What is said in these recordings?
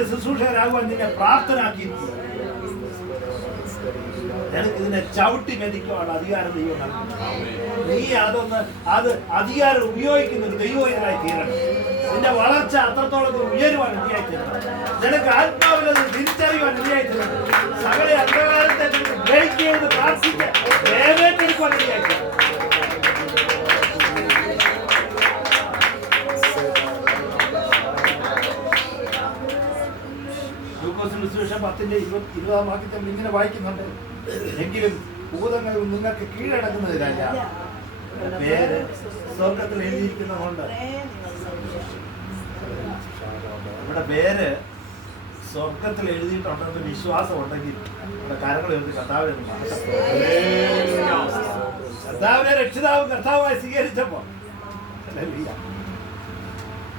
കർത്താവിന്റെ ശുശ്രൂഷകരാകുവാൻ നിന്നെ പ്രാപ്തനാക്കിയിരിക്കുക. നിനക്ക് ഇതിനെ ചവിട്ടി മെതിക്കുവാനുള്ള അധികാരം ദൈവം നൽകും. നീ അത് അധികാരം ഉപയോഗിക്കുന്ന ഒരു ദൈവമായി തീരണം. നിന്റെ വളർച്ച അത്രത്തോളം ഉയരുവാൻ നീയായി തീരണം. നിനക്ക് ആത്മാവിലത് തിരിച്ചറിയുവാൻ നീയായി തീരണം. സകല അന്ധകാരത്തെ ബ്രേക്ക് ചെയ്ത് പ്രാർത്ഥിക്കാൻ വേവേറ്റെടുക്കുവാൻ നീയായി തീരണം. സുവിശേഷം 10:20 വാക്യത്തിൽ ഇങ്ങനെ വായിക്കുന്നുണ്ട്, എങ്കിലും ഭൂതങ്ങൾ നിങ്ങൾക്ക് കീഴടങ്ങുന്നതിനല്ല, പേര് സ്വർഗത്തിൽ എഴുതിയിരിക്കുന്നതുകൊണ്ട്. നമ്മുടെ പേര് സ്വർഗത്തിൽ എഴുതിയിട്ടുണ്ടെന്ന് വിശ്വാസം ഉണ്ടെങ്കിൽ നമ്മുടെ കരങ്ങൾ എഴുതി കർത്താവിനെ കർത്താവിനെ രക്ഷിതാവും കർത്താവുമായി സ്വീകരിച്ചപ്പോ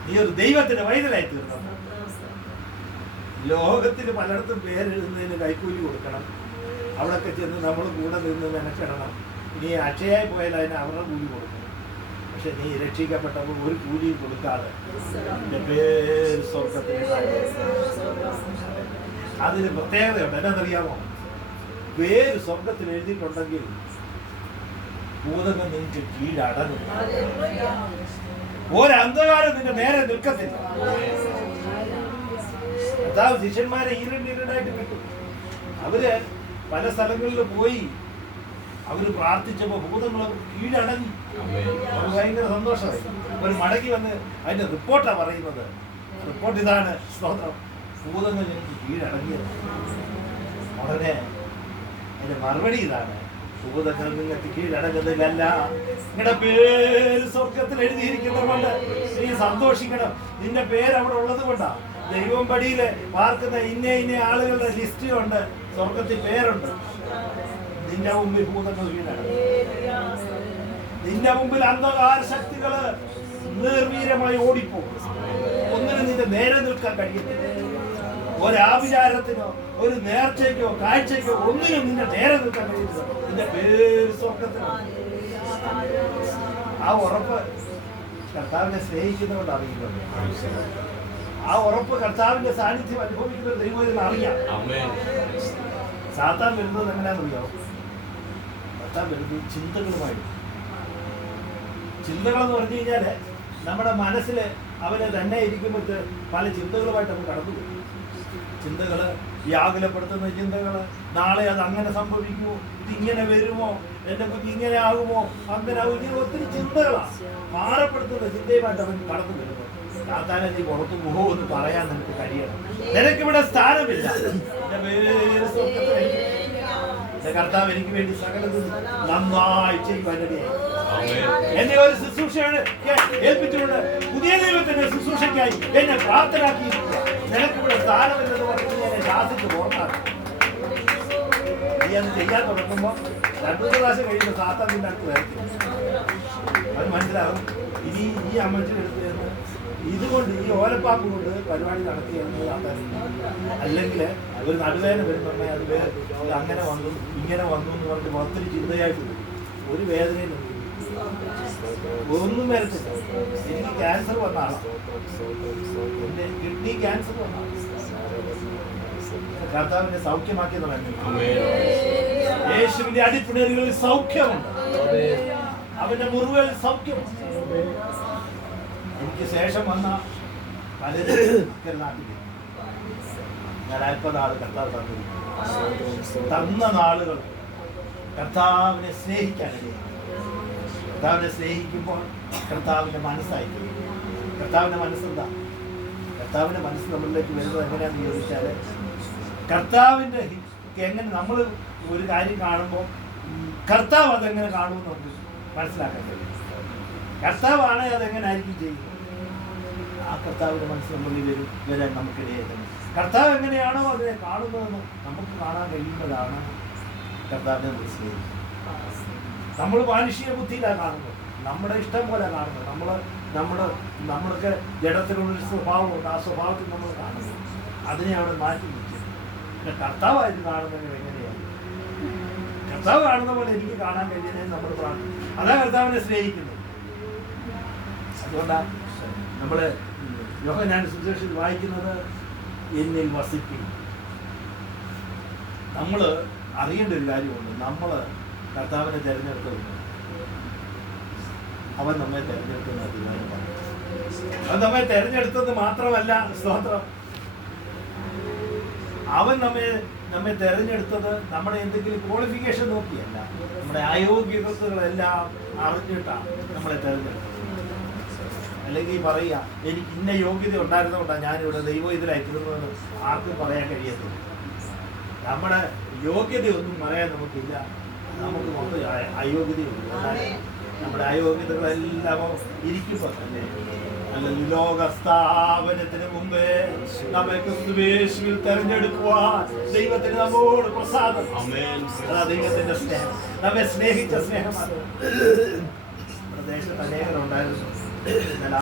നീ ഒരു ദൈവത്തിന്റെ വൈതലായി തീർന്നു. ലോകത്തിന് പലയിടത്തും പേരെഴുതുന്നതിന് കൈക്കൂലി കൊടുക്കണം. അവിടെയൊക്കെ ചെന്ന് നമ്മൾ കൂടെ നിന്ന് മെനക്കെടണം. ഇനി അക്ഷയായി പോയാൽ അതിന് അവരുടെ കൂലി കൊടുക്കണം. പക്ഷെ നീ രക്ഷിക്കപ്പെട്ടപ്പോൾ ഒരു കൂലിയും കൊടുക്കാതെ എൻ്റെ പേര് സ്വർഗത്തിൽ. അതിന് പ്രത്യേകതയുണ്ട്. എന്നാന്നറിയാമോ? പേര് സ്വർഗത്തിൽ എഴുതിയിട്ടുണ്ടെങ്കിൽ ഭൂതങ്ങൾ നിനക്ക് കീഴടങ്ങും. ഒരന്ധകാരം നിന്റെ നേരെ നിൽക്കത്തില്ല. കർത്താവ് ശിഷ്യന്മാരെ ഈരണ്ടായിട്ട് കിട്ടും. അവര് പല സ്ഥലങ്ങളിൽ പോയി അവര് പ്രാർത്ഥിച്ചപ്പോ ഭൂതങ്ങൾ കീഴടങ്ങി. അവർക്ക് ഭയങ്കര സന്തോഷമായി. ഒരു മടങ്ങി വന്ന് അതിന്റെ റിപ്പോർട്ടാണ് പറയുന്നത്. റിപ്പോർട്ട് ഇതാണ്, സ്തോത്രം, ഭൂതങ്ങൾ ഞങ്ങൾക്ക് കീഴടങ്ങിയത്. ഉടനെ അതിന്റെ മറുപടി ഇതാണ്, ഭൂതങ്ങൾ നിങ്ങൾക്ക് കീഴടങ്ങുന്നതിലല്ല, നിങ്ങളുടെ പേര് സ്വർഗത്തിൽ എഴുതിയിരിക്കുന്നതുകൊണ്ട് നീ സന്തോഷിക്കണം. നിന്റെ പേര് അവിടെ ഉള്ളത് കൊണ്ടാ. ദൈവം പടിയില് പാർക്കുന്ന ഇന്ന ആളുകളുടെ ലിസ്റ്റുണ്ട്, സ്വർഗത്തിൽ പേരുണ്ട്. നിന്റെ മുമ്പിൽ ഭൂതങ്ങൾ വീണാണ്. നിന്റെ മുമ്പിൽ അന്ധകാര ശക്തികള് നിർവീര്യമായി ഓടിപ്പോകും. ഒന്നിനും നിന്റെ നേരെ നിൽക്കാൻ കഴിയത്തില്ല. ഒരാഭിചാരത്തിനോ ഒരു നേർച്ചയ്ക്കോ കാഴ്ചയ്ക്കോ ഒന്നിനും നിന്റെ നേരെ നിൽക്കാൻ കഴിയത്തില്ല. നിന്റെ പേര് സ്വർഗത്തിലാണ്. ആ ഉറപ്പ് കർത്താവിനെ സ്നേഹിക്കുന്നതുകൊണ്ട് അറിയുന്നത്. ആ ഉറപ്പ് കർത്താവിന്റെ സാന്നിധ്യം അനുഭവിക്കുന്ന ദൈവത്തിന് അറിയാം. സാത്താൻ വരുന്നത് എങ്ങനെയാണെന്നറിയാമോ? സാത്താൻ വരുന്നത് ചിന്തകളുമായി. ചിന്തകളെന്ന് പറഞ്ഞു കഴിഞ്ഞാല് നമ്മുടെ മനസ്സിൽ അവന് തന്നെ ഇരിക്കുമ്പോൾ പല ചിന്തകളുമായിട്ട് നമുക്ക് കടന്നു പോകും. ചിന്തകള്, വ്യാകുലപ്പെടുത്തുന്ന ചിന്തകള്, നാളെ അത് അങ്ങനെ സംഭവിക്കുമോ, ഇതിങ്ങനെ വരുമോ, എന്റെ കുഞ്ഞ് ഇങ്ങനെ ആകുമോ, അങ്ങനെ ആകും, ഇങ്ങനെ ഒത്തിരി ചിന്തകളാണ്. ഭാരപ്പെടുത്തുന്ന ചിന്തയുമായിട്ട് അവൻ കടന്നു വരുന്നത്. സാത്താനെ നീ പുറത്തു പോകുമെന്ന് പറയാൻ നിനക്ക് കഴിയണം. നിനക്കിവിടെ സ്ഥാനമില്ല. എന്റെ കർത്താവ് എനിക്ക് വേണ്ടി സകലതും നന്നായി ചെയ്യുവാനിടയായി. എന്നെ ഒരു ശുശ്രൂഷയാണ് ഏൽപ്പിച്ചുകൊണ്ട് പുതിയ ദൈവത്തിന്റെ ശുശ്രൂഷയ്ക്കായി എന്നെ പ്രാപ്തനാക്കിയിരിക്കുക. നിനക്കിവിടെ സ്ഥാനമില്ലെന്ന് പറഞ്ഞ് എന്നെ ശാസിച്ച് പുറത്താക്കി. നീ അത് ചെയ്യാൻ തുടങ്ങുമ്പോൾ 2 പ്രാവശ്യം കഴിയുമ്പോൾ സാത്താൻ നിന്റെ അടുത്ത് വരയ്ക്കും. അത് മനസ്സിലാവും. ഇനി ഈ അമ്മച്ചിനെടുത്ത് ഇതുകൊണ്ട് ഈ ഓലപ്പാമ്പ് കൊണ്ട് പരിപാടി നടത്തിയെന്ന് സാധാരണ. അല്ലെങ്കിൽ ഒരു നടുവേദന വരുന്നുണ്ടെ അത് അങ്ങനെ വന്നു ഇങ്ങനെ വന്നു എന്ന് പറഞ്ഞിട്ട് ഒത്തിരി ചിന്തയായിട്ട് ഒരു വേദനയും ഒന്നും വരത്തില്ല. എനിക്ക് ക്യാൻസർ വന്ന ആളാണ്. എൻ്റെ കിഡ്നി ക്യാൻസർ വന്ന ആളാണ്. കർത്താവിനെ സൗഖ്യമാക്കിയെന്ന് പറഞ്ഞു. യേശുവിന്റെ അടിപ്പിണറുകളിൽ സൗഖ്യമുണ്ട്. അവന്റെ മുറിവുകളിൽ സൗഖ്യമുണ്ട്. എനിക്ക് ശേഷം വന്ന പലരും നാട്ടിൽ ഞാൻ 40 നാൾ കർത്താവ് തന്ന നാളുകൾ കർത്താവിനെ സ്നേഹിക്കാനിടയാണ്. കർത്താവിനെ സ്നേഹിക്കുമ്പോൾ കർത്താവിൻ്റെ മനസ്സായിട്ട്. കർത്താവിൻ്റെ മനസ്സെന്താ? കർത്താവിൻ്റെ മനസ്സ് നമ്മളിലേക്ക് വരുന്നത് എങ്ങനെയാണെന്ന് ചോദിച്ചാൽ, കർത്താവിൻ്റെ എങ്ങനെ നമ്മൾ ഒരു കാര്യം കാണുമ്പോൾ കർത്താവ് അതെങ്ങനെ കാണുമെന്ന് നമുക്ക് മനസ്സിലാക്കാൻ കഴിയും. കർത്താവാണ് അതെങ്ങനെ ആയിരിക്കും ചെയ്യുന്നത്. ആ കർത്താവിൻ്റെ മനസ്സ് നമ്മളിൽ വരാൻ നമുക്കിടയായി. കർത്താവ് എങ്ങനെയാണോ അതിനെ കാണുന്നതെന്ന് നമുക്ക് കാണാൻ കഴിയുന്നതാണ് കർത്താവിനെ നമ്മൾ സ്നേഹിക്കുന്നത്. നമ്മൾ മാനുഷിക ബുദ്ധിയിലാണ് കാണുന്നത്, നമ്മുടെ ഇഷ്ടം പോലെ കാണുന്നത്. നമ്മൾക്ക് ജഡത്തിനുള്ളൊരു സ്വഭാവമുണ്ട്. ആ സ്വഭാവത്തിൽ നമ്മൾ കാണുന്നത് അതിനെ അവിടെ മാറ്റി വെച്ചത്. പിന്നെ കർത്താവായിട്ട് കാണുന്നത് എങ്ങനെയാണ്? കർത്താവ് കാണുന്ന പോലെ എനിക്ക് കാണാൻ കഴിയുന്നതെന്ന് നമ്മൾ പ്രാർത്ഥിക്കും. അതാ കർത്താവിനെ സ്നേഹിക്കുന്നത്. അതുകൊണ്ടാണ് നമ്മൾ യോഹന്നാന്റെ സുവിശേഷത്തിൽ വായിക്കുന്നത്, എന്നിൽ വസിപ്പിക്കും. നമ്മൾ അറിയേണ്ട ഒരു കാര്യമുണ്ട്. നമ്മൾ കർത്താവിനെ തിരഞ്ഞെടുത്തതുണ്ട്. അവൻ നമ്മെ തിരഞ്ഞെടുക്കുന്ന അധികാരമാണ്. അവൻ നമ്മെ തിരഞ്ഞെടുത്തത് മാത്രമല്ല, സ്തോത്രം, അവൻ നമ്മെ തിരഞ്ഞെടുത്തത് നമ്മുടെ എന്തെങ്കിലും ക്വാളിഫിക്കേഷൻ നോക്കിയല്ല, നമ്മുടെ അയോഗ്യതകളെല്ലാം അറിഞ്ഞിട്ടാണ് നമ്മളെ തിരഞ്ഞെടുത്തത്. അല്ലെങ്കിൽ പറയുക എനിക്ക് ഇന്ന യോഗ്യത ഉണ്ടായിരുന്നതുകൊണ്ടാണ് ഞാനിവിടെ ദൈവം ഇതിലായി തീർന്നതെന്ന് ആർക്കും പറയാൻ കഴിയത്തില്ല. നമ്മുടെ യോഗ്യതയൊന്നും പറയാൻ നമുക്കില്ല. നമുക്ക് മൊത്തം അയോഗ്യതയുണ്ട്. നമ്മുടെ അയോഗ്യതകളെല്ലാം ഇരിക്കുമ്പോൾ തന്നെ നല്ല ലോക സ്ഥാപനത്തിന് മുമ്പേ നമ്മെ ക്രിസ്തുയേശുവിൽ തെരഞ്ഞെടുക്കുവാൻ ദൈവത്തിന് നമ്മോട് പ്രസാദം. അതാ ദൈവത്തിന്റെ സ്നേഹം, നമ്മെ സ്നേഹിച്ച സ്നേഹമാണ്. പ്രദേശത്ത് അനേകരുണ്ടായിരുന്നു.